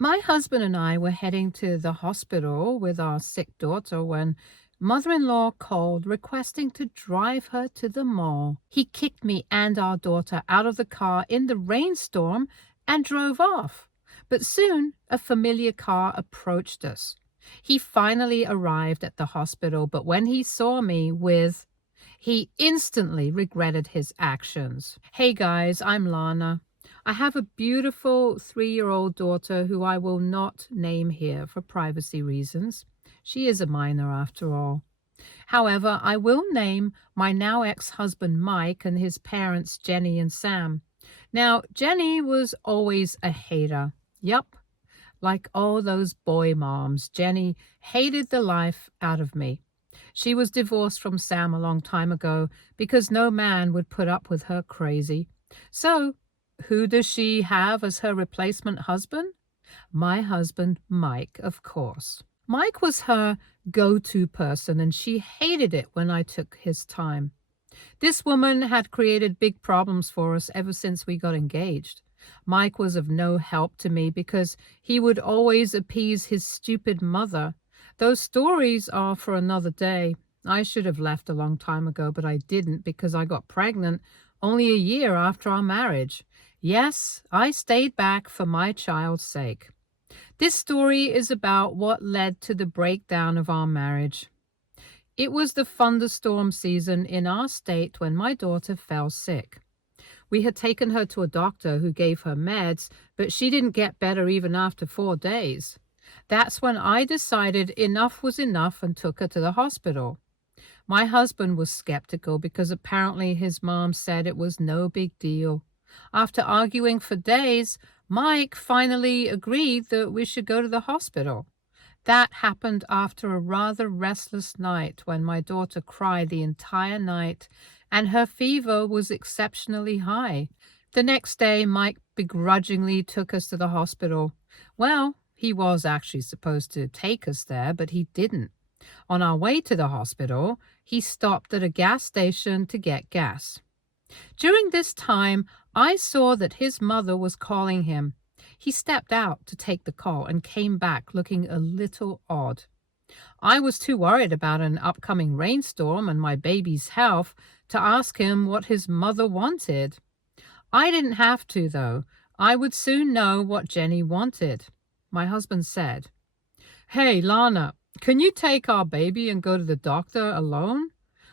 My husband and I were heading to the hospital with our sick daughter when mother-in-law called requesting to drive her to the mall. He kicked me and our daughter out of the car in the rainstorm and drove off. But soon a familiar car approached us. He finally arrived at the hospital, but when he saw me he instantly regretted his actions. Hey guys, I'm Lana. I have a beautiful 3-year-old daughter who I will not name here for privacy reasons. She is a minor after all. However, I will name my now ex-husband Mike and his parents Jenny and Sam. Now, Jenny was always a hater. Yup, like all those boy moms, Jenny hated the life out of me. She was divorced from Sam a long time ago because no man would put up with her crazy. So, who does she have as her replacement husband? My husband, Mike, of course. Mike was her go-to person, and she hated it when I took his time. This woman had created big problems for us ever since we got engaged. Mike was of no help to me because he would always appease his stupid mother. Those stories are for another day. I should have left a long time ago, but I didn't because I got pregnant only a year after our marriage. Yes, I stayed back for my child's sake. This story is about what led to the breakdown of our marriage. It was the thunderstorm season in our state when my daughter fell sick. We had taken her to a doctor who gave her meds, but she didn't get better even after 4 days. That's when I decided enough was enough and took her to the hospital. My husband was skeptical because apparently his mom said it was no big deal. After arguing for days, Mike finally agreed that we should go to the hospital. That happened after a rather restless night when my daughter cried the entire night and her fever was exceptionally high. The next day, Mike begrudgingly took us to the hospital. Well, he was actually supposed to take us there, but he didn't. On our way to the hospital, he stopped at a gas station to get gas. During this time, I saw that his mother was calling him. He stepped out to take the call and came back looking a little odd. I was too worried about an upcoming rainstorm and my baby's health to ask him what his mother wanted. I didn't have to, though. I would soon know what Jenny wanted. My husband said, "Hey, Lana, can you take our baby and go to the doctor alone?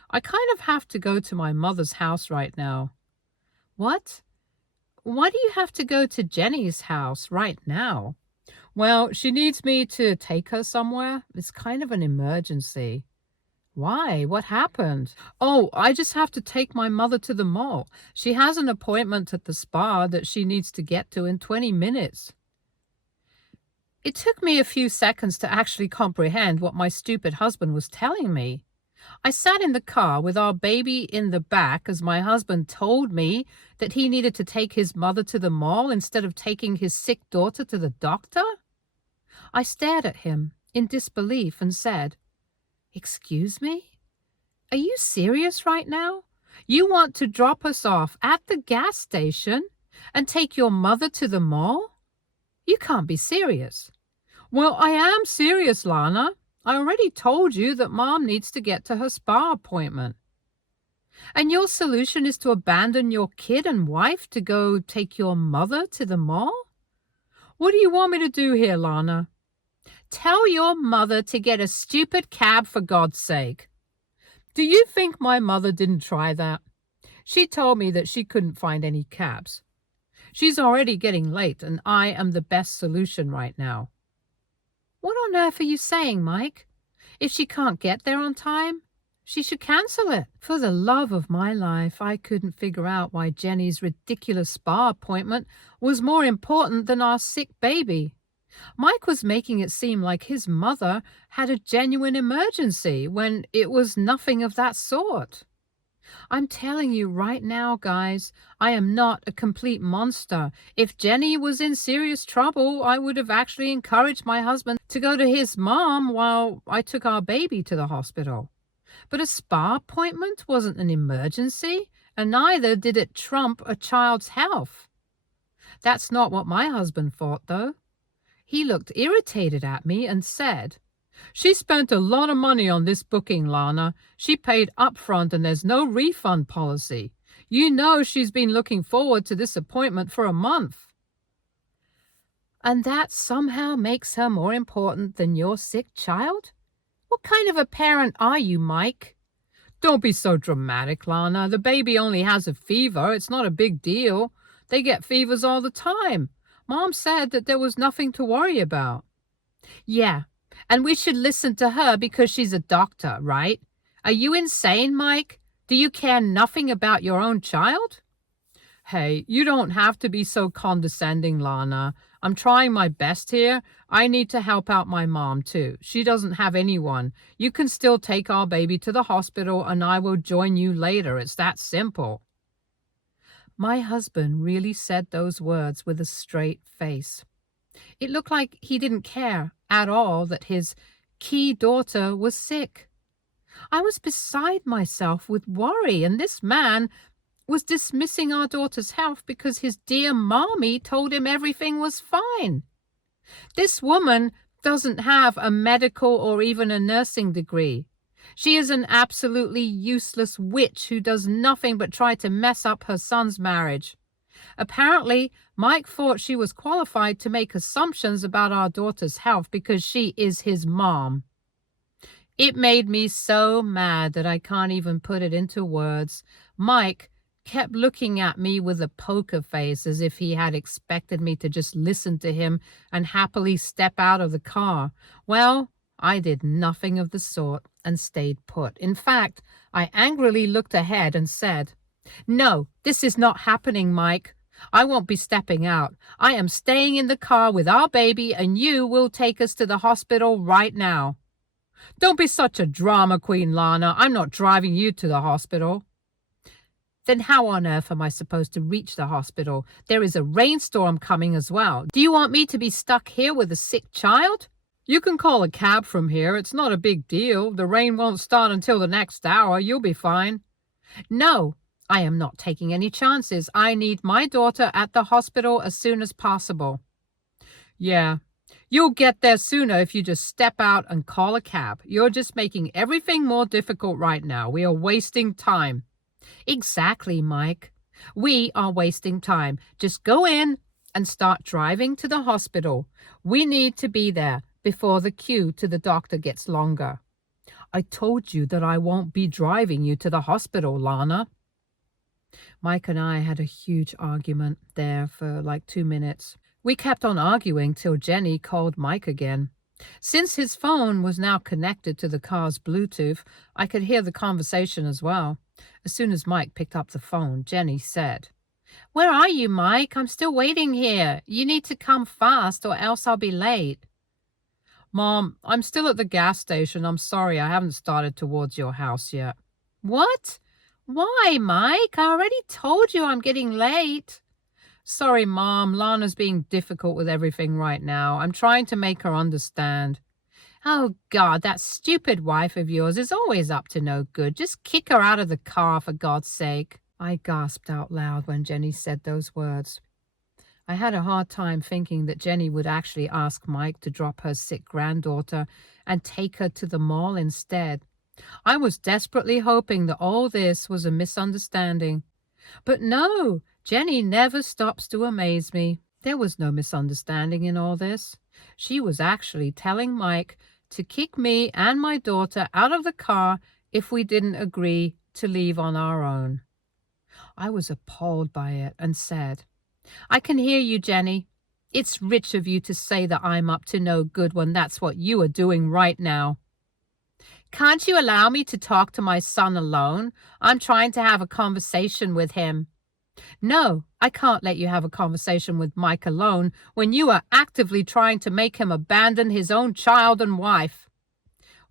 I kind of have to go to my mother's house right now." "What? Why do you have to go to Jenny's house right now?" "Well, she needs me to take her somewhere. It's kind of an emergency." "Why? What happened?" "Oh, I just have to take my mother to the mall. She has an appointment at the spa that she needs to get to in 20 minutes. It took me a few seconds to actually comprehend what my stupid husband was telling me. I sat in the car with our baby in the back as my husband told me that he needed to take his mother to the mall instead of taking his sick daughter to the doctor. I stared at him in disbelief and said, "Excuse me? Are you serious right now? You want to drop us off at the gas station and take your mother to the mall? You can't be serious." "Well, I am serious, Lana. I already told you that Mom needs to get to her spa appointment." "And your solution is to abandon your kid and wife to go take your mother to the mall? What do you want me to do here, Lana?" "Tell your mother to get a stupid cab, for God's sake." "Do you think my mother didn't try that? She told me that she couldn't find any cabs. She's already getting late, and I am the best solution right now." "What on earth are you saying, Mike? If she can't get there on time, she should cancel it." For the love of my life, I couldn't figure out why Jenny's ridiculous spa appointment was more important than our sick baby. Mike was making it seem like his mother had a genuine emergency when it was nothing of that sort. I'm telling you right now, guys, I am not a complete monster. If Jenny was in serious trouble, I would have actually encouraged my husband to go to his mom while I took our baby to the hospital. But a spa appointment wasn't an emergency, and neither did it trump a child's health. That's not what my husband thought, though. He looked irritated at me and said, "She spent a lot of money on this booking, Lana. She paid up front and there's no refund policy. You know she's been looking forward to this appointment for a month." "And that somehow makes her more important than your sick child? What kind of a parent are you, Mike?" "Don't be so dramatic, Lana. The baby only has a fever. It's not a big deal. They get fevers all the time. Mom said that there was nothing to worry about." "Yeah, and we should listen to her because she's a doctor, right? Are you insane, Mike? Do you care nothing about your own child?" "Hey, you don't have to be so condescending, Lana. I'm trying my best here. I need to help out my mom, too. She doesn't have anyone. You can still take our baby to the hospital, and I will join you later. It's that simple." My husband really said those words with a straight face. It looked like he didn't care at all that his key daughter was sick. I was beside myself with worry, and this man was dismissing our daughter's health because his dear mommy told him everything was fine. This woman doesn't have a medical or even a nursing degree. She is an absolutely useless witch who does nothing but try to mess up her son's marriage. Apparently, Mike thought she was qualified to make assumptions about our daughter's health because she is his mom. It made me so mad that I can't even put it into words. Mike kept looking at me with a poker face as if he had expected me to just listen to him and happily step out of the car. Well, I did nothing of the sort and stayed put. In fact, I angrily looked ahead and said, "No, this is not happening, Mike. I won't be stepping out. I am staying in the car with our baby, and you will take us to the hospital right now." "Don't be such a drama queen, Lana. I'm not driving you to the hospital." "Then how on earth am I supposed to reach the hospital? There is a rainstorm coming as well. Do you want me to be stuck here with a sick child?" "You can call a cab from here. It's not a big deal. The rain won't start until the next hour. You'll be fine." "No, I am not taking any chances. I need my daughter at the hospital as soon as possible." "Yeah, you'll get there sooner if you just step out and call a cab. You're just making everything more difficult right now. We are wasting time." "Exactly, Mike. We are wasting time. Just go in and start driving to the hospital. We need to be there before the queue to the doctor gets longer." "I told you that I won't be driving you to the hospital, Lana." Mike and I had a huge argument there for like 2 minutes. We kept on arguing till Jenny called Mike again. Since his phone was now connected to the car's Bluetooth, I could hear the conversation as well. As soon as Mike picked up the phone, Jenny said, "Where are you, Mike? I'm still waiting here. You need to come fast or else I'll be late." "Mom, I'm still at the gas station. I'm sorry I haven't started towards your house yet." "What? Why, Mike? I already told you I'm getting late." "Sorry, Mom. Lana's being difficult with everything right now. I'm trying to make her understand." "Oh, God, that stupid wife of yours is always up to no good. Just kick her out of the car, for God's sake." I gasped out loud when Jenny said those words. I had a hard time thinking that Jenny would actually ask Mike to drop her sick granddaughter and take her to the mall instead. I was desperately hoping that all this was a misunderstanding. But no, Jenny never stops to amaze me. There was no misunderstanding in all this. She was actually telling Mike to kick me and my daughter out of the car if we didn't agree to leave on our own. I was appalled by it and said, "I can hear you, Jenny. It's rich of you to say that I'm up to no good when that's what you are doing right now. Can't you allow me to talk to my son alone? I'm trying to have a conversation with him." "No, I can't let you have a conversation with Mike alone when you are actively trying to make him abandon his own child and wife."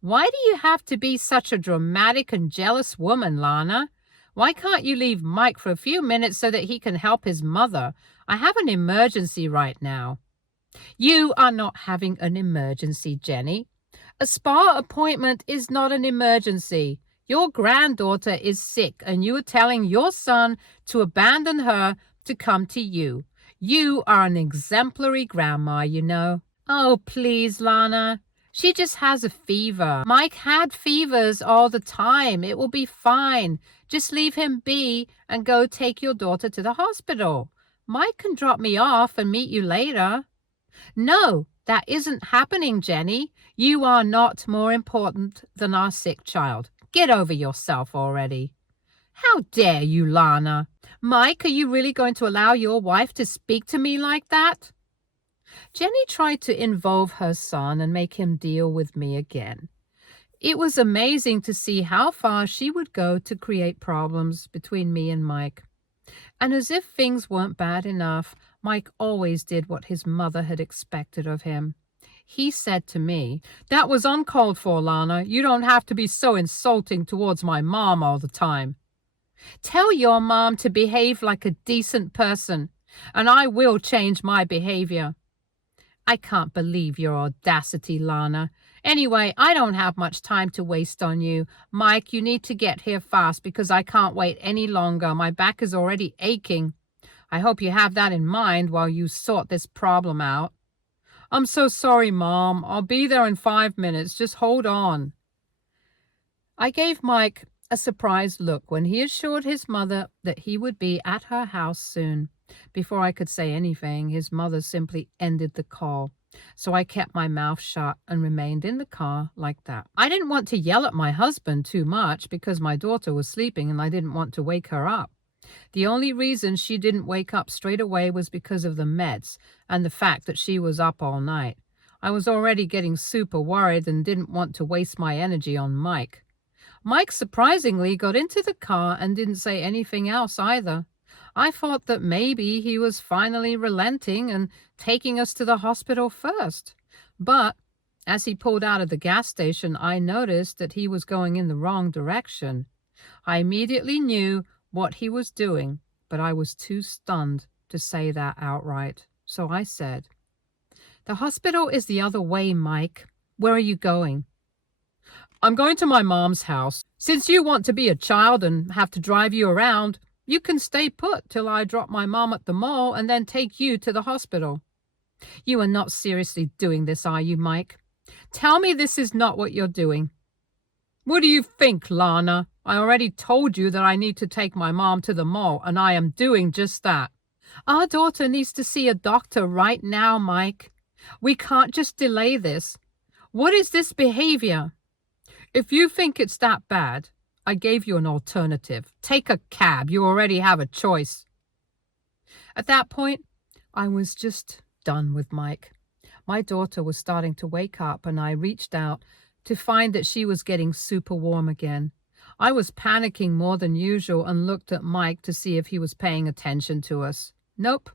"Why do you have to be such a dramatic and jealous woman, Lana? Why can't you leave Mike for a few minutes so that he can help his mother? I have an emergency right now." "You are not having an emergency, Jenny. A spa appointment is not an emergency. Your granddaughter is sick, and you are telling your son to abandon her to come to you. You are an exemplary grandma, you know." Oh, please, Lana. She just has a fever. Mike had fevers all the time. It will be fine. Just leave him be and go take your daughter to the hospital. Mike can drop me off and meet you later. No, that isn't happening, Jenny. You are not more important than our sick child. Get over yourself already. How dare you, Lana? Mike, are you really going to allow your wife to speak to me like that? Jenny tried to involve her son and make him deal with me again. It was amazing to see how far she would go to create problems between me and Mike. And as if things weren't bad enough, Mike always did what his mother had expected of him. He said to me, "That was uncalled for, Lana. You don't have to be so insulting towards my mom all the time. Tell your mom to behave like a decent person, and I will change my behavior." I can't believe your audacity, Lana. Anyway, I don't have much time to waste on you. Mike, you need to get here fast because I can't wait any longer. My back is already aching. I hope you have that in mind while you sort this problem out. I'm so sorry, Mom. I'll be there in 5 minutes. Just hold on. I gave Mike a surprised look when he assured his mother that he would be at her house soon. Before I could say anything, his mother simply ended the call. So I kept my mouth shut and remained in the car like that. I didn't want to yell at my husband too much because my daughter was sleeping and I didn't want to wake her up. The only reason she didn't wake up straight away was because of the meds and the fact that she was up all night. I was already getting super worried and didn't want to waste my energy on Mike. Mike surprisingly got into the car and didn't say anything else either. I thought that maybe he was finally relenting and taking us to the hospital first. But as he pulled out of the gas station, I noticed that he was going in the wrong direction. I immediately knew what he was doing, but I was too stunned to say that outright. So I said, "The hospital is the other way, Mike. Where are you going?" "I'm going to my mom's house. Since you want to be a child and have to drive you around, you can stay put till I drop my mom at the mall and then take you to the hospital." You are not seriously doing this, are you, Mike? Tell me this is not what you're doing. What do you think, Lana? I already told you that I need to take my mom to the mall, and I am doing just that. Our daughter needs to see a doctor right now, Mike. We can't just delay this. What is this behavior? If you think it's that bad, I gave you an alternative. Take a cab. You already have a choice. At that point, I was just done with Mike. My daughter was starting to wake up, and I reached out to find that she was getting super warm again. I was panicking more than usual and looked at Mike to see if he was paying attention to us. Nope.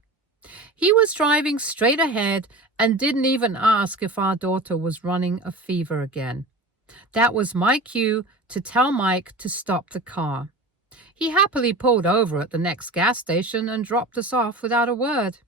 He was driving straight ahead and didn't even ask if our daughter was running a fever again. That was my cue to tell Mike to stop the car. He happily pulled over at the next gas station and dropped us off without a word.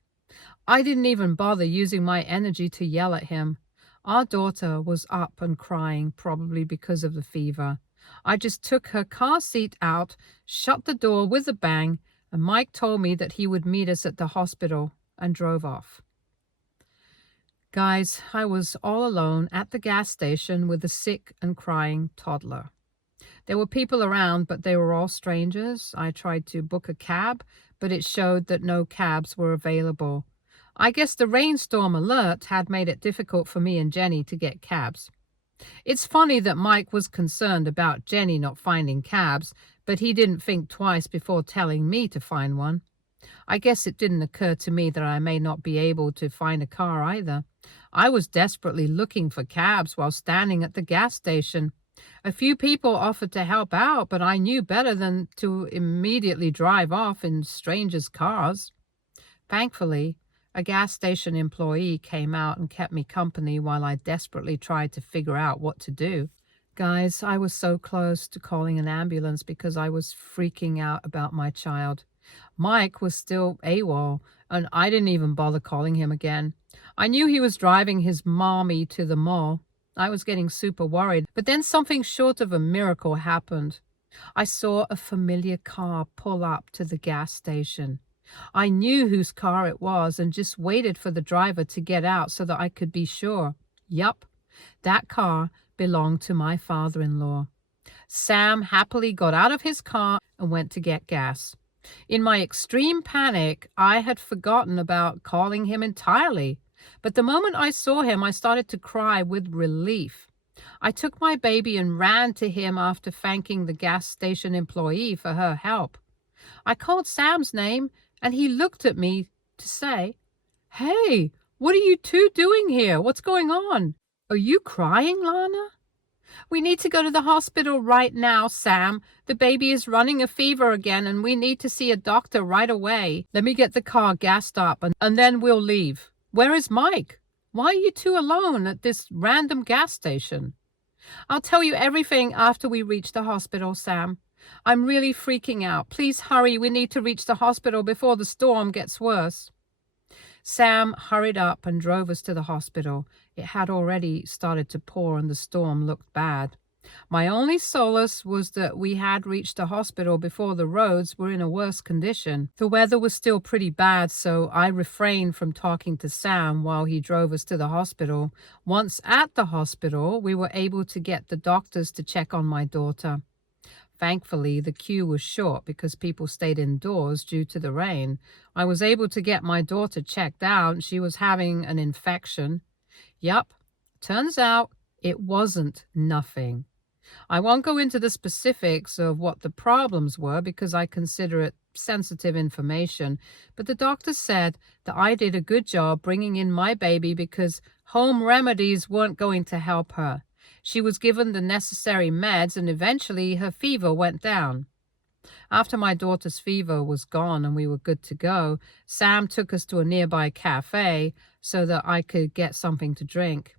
I didn't even bother using my energy to yell at him. Our daughter was up and crying, probably because of the fever. I just took her car seat out, shut the door with a bang, and Mike told me that he would meet us at the hospital and drove off. Guys, I was all alone at the gas station with a sick and crying toddler. There were people around, but they were all strangers. I tried to book a cab, but it showed that no cabs were available. I guess the rainstorm alert had made it difficult for me and Jenny to get cabs. It's funny that Mike was concerned about Jenny not finding cabs, but he didn't think twice before telling me to find one. I guess it didn't occur to me that I may not be able to find a car either. I was desperately looking for cabs while standing at the gas station. A few people offered to help out, but I knew better than to immediately drive off in strangers' cars. Thankfully, a gas station employee came out and kept me company while I desperately tried to figure out what to do. Guys, I was so close to calling an ambulance because I was freaking out about my child. Mike was still AWOL, and I didn't even bother calling him again. I knew he was driving his mommy to the mall. I was getting super worried, but then something short of a miracle happened. I saw a familiar car pull up to the gas station. I knew whose car it was and just waited for the driver to get out so that I could be sure. Yup, that car belonged to my father-in-law. Sam happily got out of his car and went to get gas. In my extreme panic, I had forgotten about calling him entirely. But the moment I saw him, I started to cry with relief. I took my baby and ran to him after thanking the gas station employee for her help. I called Sam's name, and he looked at me to say, "Hey, what are you two doing here? What's going on? Are you crying, Lana?" "We need to go to the hospital right now, Sam. The baby is running a fever again, and we need to see a doctor right away. Let me get the car gassed up, and then we'll leave. Where is Mike? Why are you two alone at this random gas station?" "I'll tell you everything after we reach the hospital, Sam. I'm really freaking out. Please hurry. We need to reach the hospital before the storm gets worse." Sam hurried up and drove us to the hospital. It had already started to pour and the storm looked bad. My only solace was that we had reached the hospital before the roads were in a worse condition. The weather was still pretty bad, so I refrained from talking to Sam while he drove us to the hospital. Once at the hospital, we were able to get the doctors to check on my daughter. Thankfully, the queue was short because people stayed indoors due to the rain. I was able to get my daughter checked out. She was having an infection. Yup, turns out it wasn't nothing. I won't go into the specifics of what the problems were because I consider it sensitive information, but the doctor said that I did a good job bringing in my baby because home remedies weren't going to help her. She was given the necessary meds and eventually her fever went down. After my daughter's fever was gone and we were good to go, Sam took us to a nearby cafe so that I could get something to drink.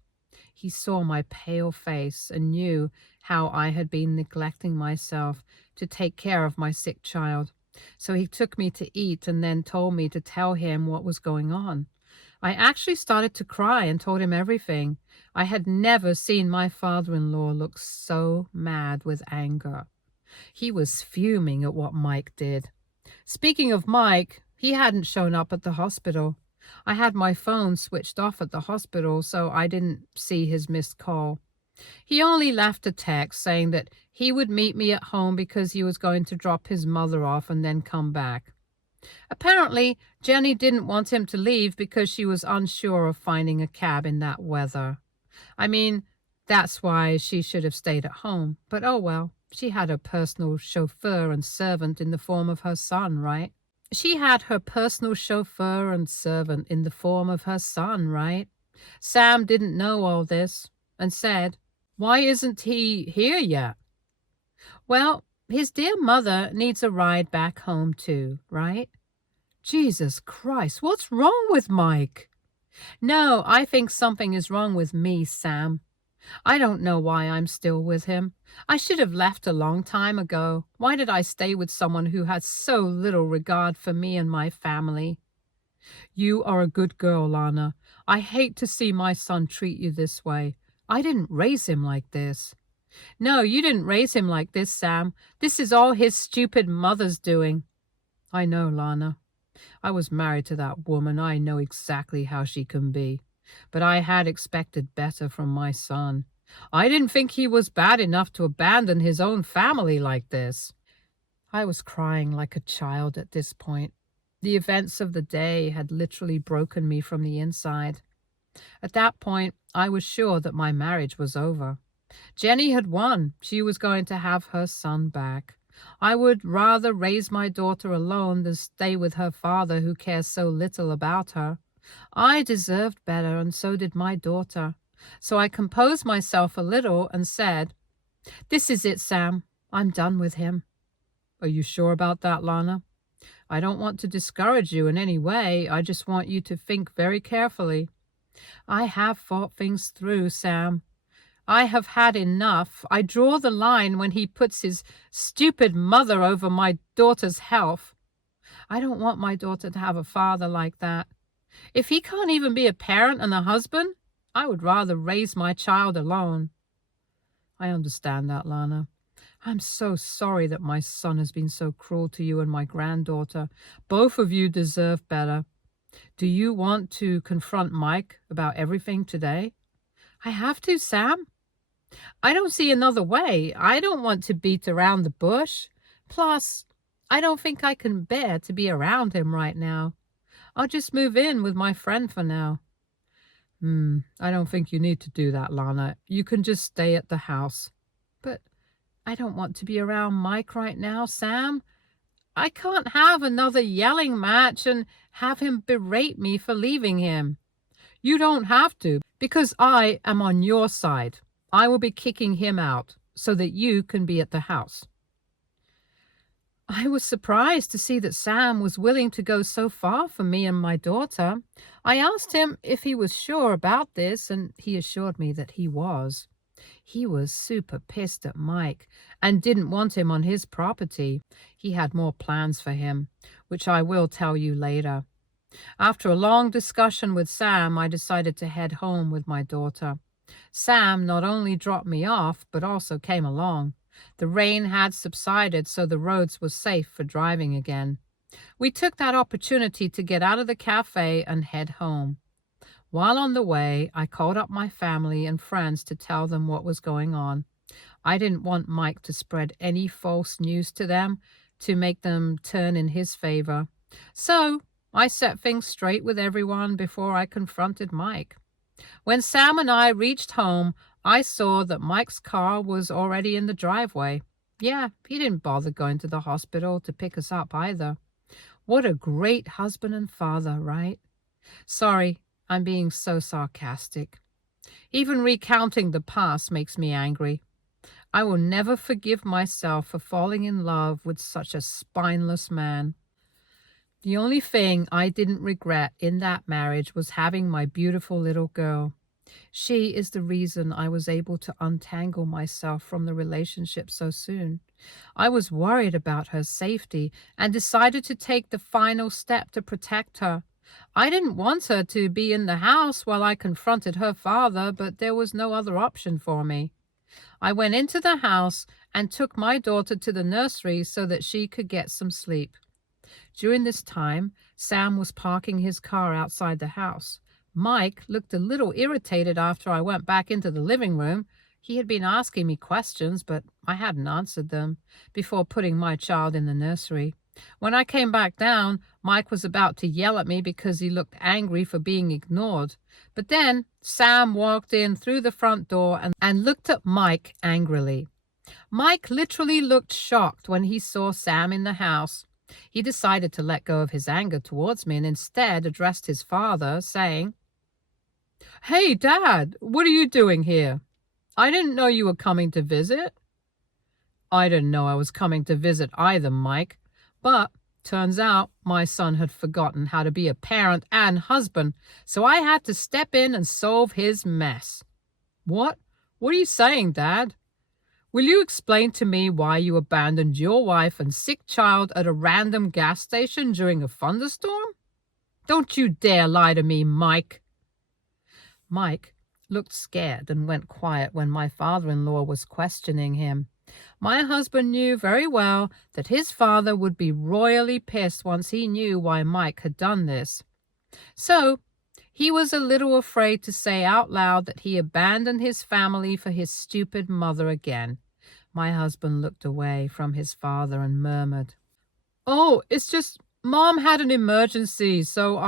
He saw my pale face and knew how I had been neglecting myself to take care of my sick child. So he took me to eat and then told me to tell him what was going on. I actually started to cry and told him everything. I had never seen my father-in-law look so mad with anger. He was fuming at what Mike did. Speaking of Mike, he hadn't shown up at the hospital. I had my phone switched off at the hospital, so I didn't see his missed call. He only left a text saying that he would meet me at home because he was going to drop his mother off and then come back. Apparently, Jenny didn't want him to leave because she was unsure of finding a cab in that weather. I mean, that's why she should have stayed at home. But oh well, she had her personal chauffeur and servant in the form of her son, right? She had her personal chauffeur and servant in the form of her son, right? Sam didn't know all this and said, "Why isn't he here yet?" Well, his dear mother needs a ride back home too, right? Jesus Christ, what's wrong with Mike? No, I think something is wrong with me, Sam. I don't know why I'm still with him. I should have left a long time ago. Why did I stay with someone who had so little regard for me and my family? You are a good girl, Lana. I hate to see my son treat you this way. I didn't raise him like this. No, you didn't raise him like this, Sam. This is all his stupid mother's doing. I know, Lana. I was married to that woman. I know exactly how she can be. But I had expected better from my son. I didn't think he was bad enough to abandon his own family like this. I was crying like a child at this point. The events of the day had literally broken me from the inside. At that point, I was sure that my marriage was over. Jenny had won. She was going to have her son back. I would rather raise my daughter alone than stay with her father who cares so little about her. I deserved better, and so did my daughter. So I composed myself a little and said, "This is it, Sam. I'm done with him." Are you sure about that, Lana? I don't want to discourage you in any way. I just want you to think very carefully. I have thought things through, Sam. I have had enough. I draw the line when he puts his stupid mother over my daughter's health. I don't want my daughter to have a father like that. If he can't even be a parent and a husband, I would rather raise my child alone. I understand that, Lana. I'm so sorry that my son has been so cruel to you and my granddaughter. Both of you deserve better. Do you want to confront Mike about everything today? I have to, Sam. I don't see another way. I don't want to beat around the bush. Plus, I don't think I can bear to be around him right now. I'll just move in with my friend for now. I don't think you need to do that, Lana. You can just stay at the house. But I don't want to be around Mike right now, Sam. I can't have another yelling match and have him berate me for leaving him. You don't have to, because I am on your side. I will be kicking him out so that you can be at the house. I was surprised to see that Sam was willing to go so far for me and my daughter. I asked him if he was sure about this, and he assured me that he was. He was super pissed at Mike and didn't want him on his property. He had more plans for him, which I will tell you later. After a long discussion with Sam, I decided to head home with my daughter. Sam not only dropped me off, but also came along. The rain had subsided, so the roads were safe for driving again. We took that opportunity to get out of the cafe and head home. While on the way, I called up my family and friends to tell them what was going on. I didn't want Mike to spread any false news to them to make them turn in his favor. So I set things straight with everyone before I confronted Mike. When Sam and I reached home, I saw that Mike's car was already in the driveway. Yeah, he didn't bother going to the hospital to pick us up either. What a great husband and father, right? Sorry, I'm being so sarcastic. Even recounting the past makes me angry. I will never forgive myself for falling in love with such a spineless man. The only thing I didn't regret in that marriage was having my beautiful little girl. She is the reason I was able to untangle myself from the relationship so soon. I was worried about her safety and decided to take the final step to protect her. I didn't want her to be in the house while I confronted her father, but there was no other option for me. I went into the house and took my daughter to the nursery so that she could get some sleep. During this time, Sam was parking his car outside the house. Mike looked a little irritated after I went back into the living room. He had been asking me questions, but I hadn't answered them before putting my child in the nursery. When I came back down, Mike was about to yell at me because he looked angry for being ignored. But then Sam walked in through the front door and looked at Mike angrily. Mike literally looked shocked when he saw Sam in the house. He decided to let go of his anger towards me and instead addressed his father, saying, "Hey, Dad, what are you doing here? I didn't know you were coming to visit." I didn't know I was coming to visit either, Mike, but turns out my son had forgotten how to be a parent and husband, so I had to step in and solve his mess. What? What are you saying, Dad? Will you explain to me why you abandoned your wife and sick child at a random gas station during a thunderstorm? Don't you dare lie to me, Mike. Mike looked scared and went quiet when my father-in-law was questioning him. My husband knew very well that his father would be royally pissed once he knew why Mike had done this. So he was a little afraid to say out loud that he abandoned his family for his stupid mother again. My husband looked away from his father and murmured, "Oh, it's just Mom had an emergency, so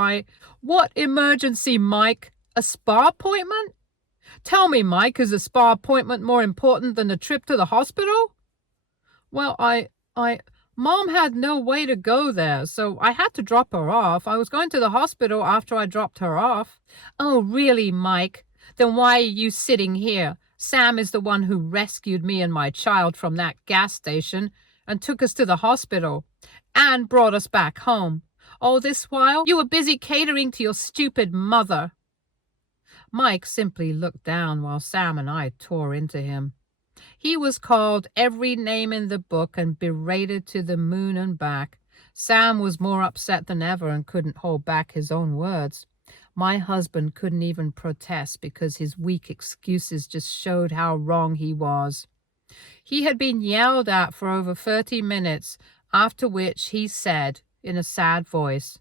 What emergency, Mike? A spa appointment? Tell me, Mike, is a spa appointment more important than a trip to the hospital?" Well, Mom had no way to go there, so I had to drop her off. I was going to the hospital after I dropped her off. Oh, really, Mike? Then why are you sitting here? Sam is the one who rescued me and my child from that gas station and took us to the hospital and brought us back home. All this while, you were busy catering to your stupid mother. Mike simply looked down while Sam and I tore into him. He was called every name in the book and berated to the moon and back. Sam was more upset than ever and couldn't hold back his own words. My husband couldn't even protest because his weak excuses just showed how wrong he was. He had been yelled at for over 30 minutes, after which he said, in a sad voice,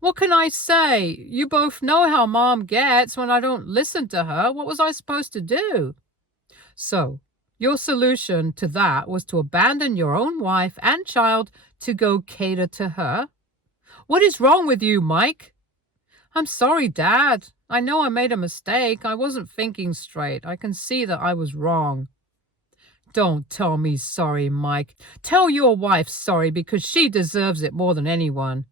"What can I say? You both know how Mom gets when I don't listen to her. What was I supposed to do?" So, your solution to that was to abandon your own wife and child to go cater to her? What is wrong with you, Mike? I'm sorry, Dad. I know I made a mistake. I wasn't thinking straight. I can see that I was wrong. Don't tell me sorry, Mike. Tell your wife sorry because she deserves it more than anyone.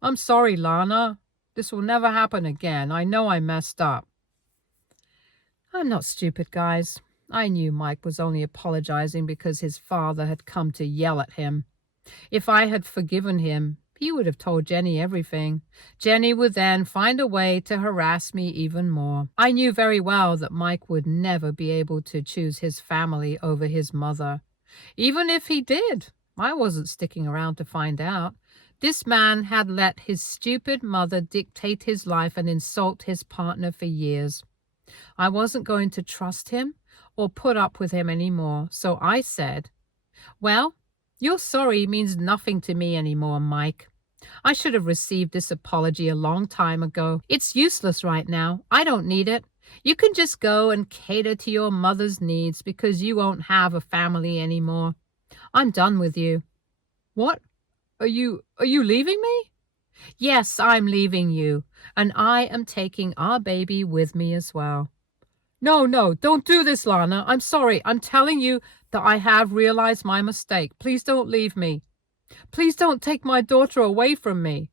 I'm sorry, Lana. This will never happen again. I know I messed up. I'm not stupid, guys. I knew Mike was only apologizing because his father had come to yell at him. If I had forgiven him, he would have told Jenny everything. Jenny would then find a way to harass me even more. I knew very well that Mike would never be able to choose his family over his mother. Even if he did, I wasn't sticking around to find out. This man had let his stupid mother dictate his life and insult his partner for years. I wasn't going to trust him or put up with him anymore, so I said, "Well, your sorry means nothing to me anymore, Mike. I should have received this apology a long time ago. It's useless right now. I don't need it. You can just go and cater to your mother's needs because you won't have a family anymore. I'm done with you." What? Are you leaving me? Yes, I'm leaving you, and I am taking our baby with me as well. No, don't do this, Lana. I'm sorry. I'm telling you that I have realized my mistake. Please don't leave me. Please don't take my daughter away from me.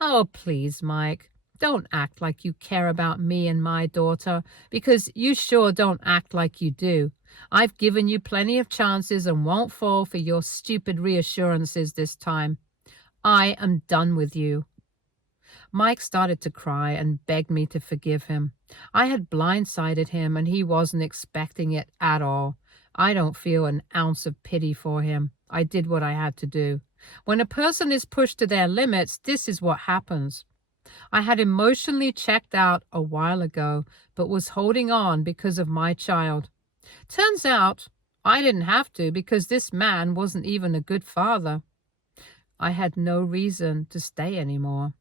Oh, please, Mike. Don't act like you care about me and my daughter, because you sure don't act like you do. I've given you plenty of chances and won't fall for your stupid reassurances this time. I am done with you. Mike started to cry and begged me to forgive him. I had blindsided him and he wasn't expecting it at all. I don't feel an ounce of pity for him. I did what I had to do. When a person is pushed to their limits, this is what happens. I had emotionally checked out a while ago, but was holding on because of my child. Turns out I didn't have to because this man wasn't even a good father. I had no reason to stay anymore.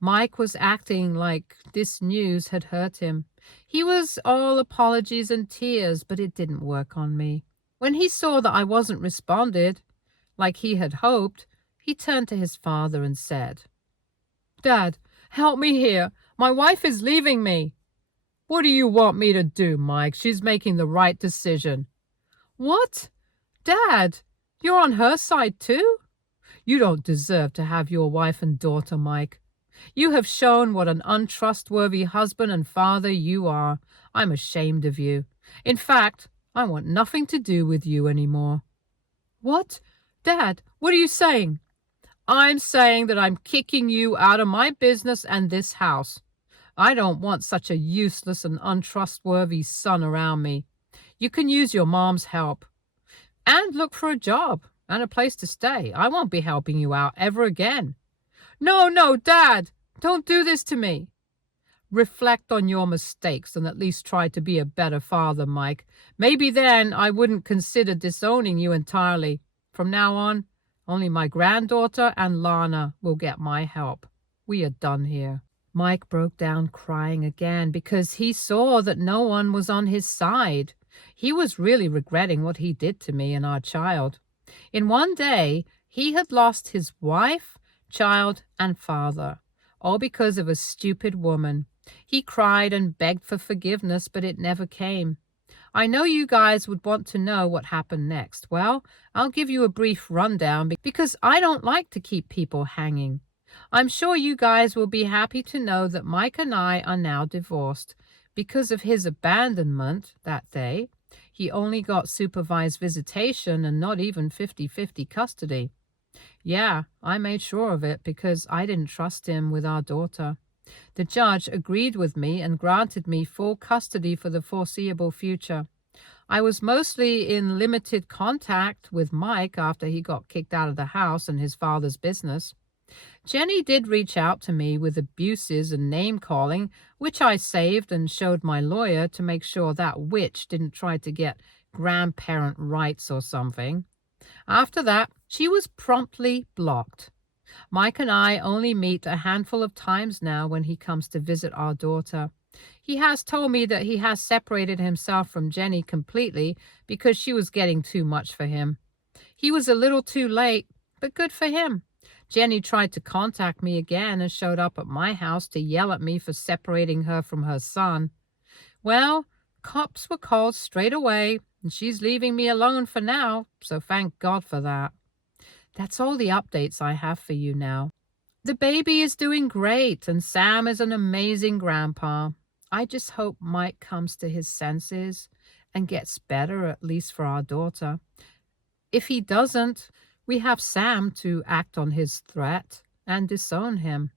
Mike was acting like this news had hurt him. He was all apologies and tears, but it didn't work on me. When he saw that I wasn't responded like he had hoped, he turned to his father and said, "Dad, help me here. My wife is leaving me." "What do you want me to do, Mike? She's making the right decision." "What? Dad, you're on her side too? You don't deserve to have your wife and daughter, Mike. You have shown what an untrustworthy husband and father you are. I'm ashamed of you. In fact, I want nothing to do with you anymore." "What? Dad, what are you saying?" "I'm saying that I'm kicking you out of my business and this house. I don't want such a useless and untrustworthy son around me. You can use your mom's help. And look for a job and a place to stay. I won't be helping you out ever again." No, Dad, don't do this to me." "Reflect on your mistakes and at least try to be a better father, Mike. Maybe then I wouldn't consider disowning you entirely. From now on, only my granddaughter and Lana will get my help. We are done here." Mike broke down crying again because he saw that no one was on his side. He was really regretting what he did to me and our child. In one day, he had lost his wife, child, and father, all because of a stupid woman. He cried and begged for forgiveness, but it never came. I know you guys would want to know what happened next. Well, I'll give you a brief rundown because I don't like to keep people hanging. I'm sure you guys will be happy to know that Mike and I are now divorced. Because of his abandonment that day, he only got supervised visitation and not even 50-50 custody. Yeah, I made sure of it because I didn't trust him with our daughter. The judge agreed with me and granted me full custody for the foreseeable future. I was mostly in limited contact with Mike after he got kicked out of the house and his father's business. Jenny did reach out to me with abuses and name calling, which I saved and showed my lawyer to make sure that witch didn't try to get grandparent rights or something. After that, she was promptly blocked. Mike and I only meet a handful of times now when he comes to visit our daughter. He has told me that he has separated himself from Jenny completely because she was getting too much for him. He was a little too late, but good for him. Jenny tried to contact me again and showed up at my house to yell at me for separating her from her son. Well, cops were called straight away, and she's leaving me alone for now, so thank God for that. That's all the updates I have for you now. The baby is doing great, and Sam is an amazing grandpa. I just hope Mike comes to his senses and gets better, at least for our daughter. If he doesn't, we have Sam to act on his threat and disown him.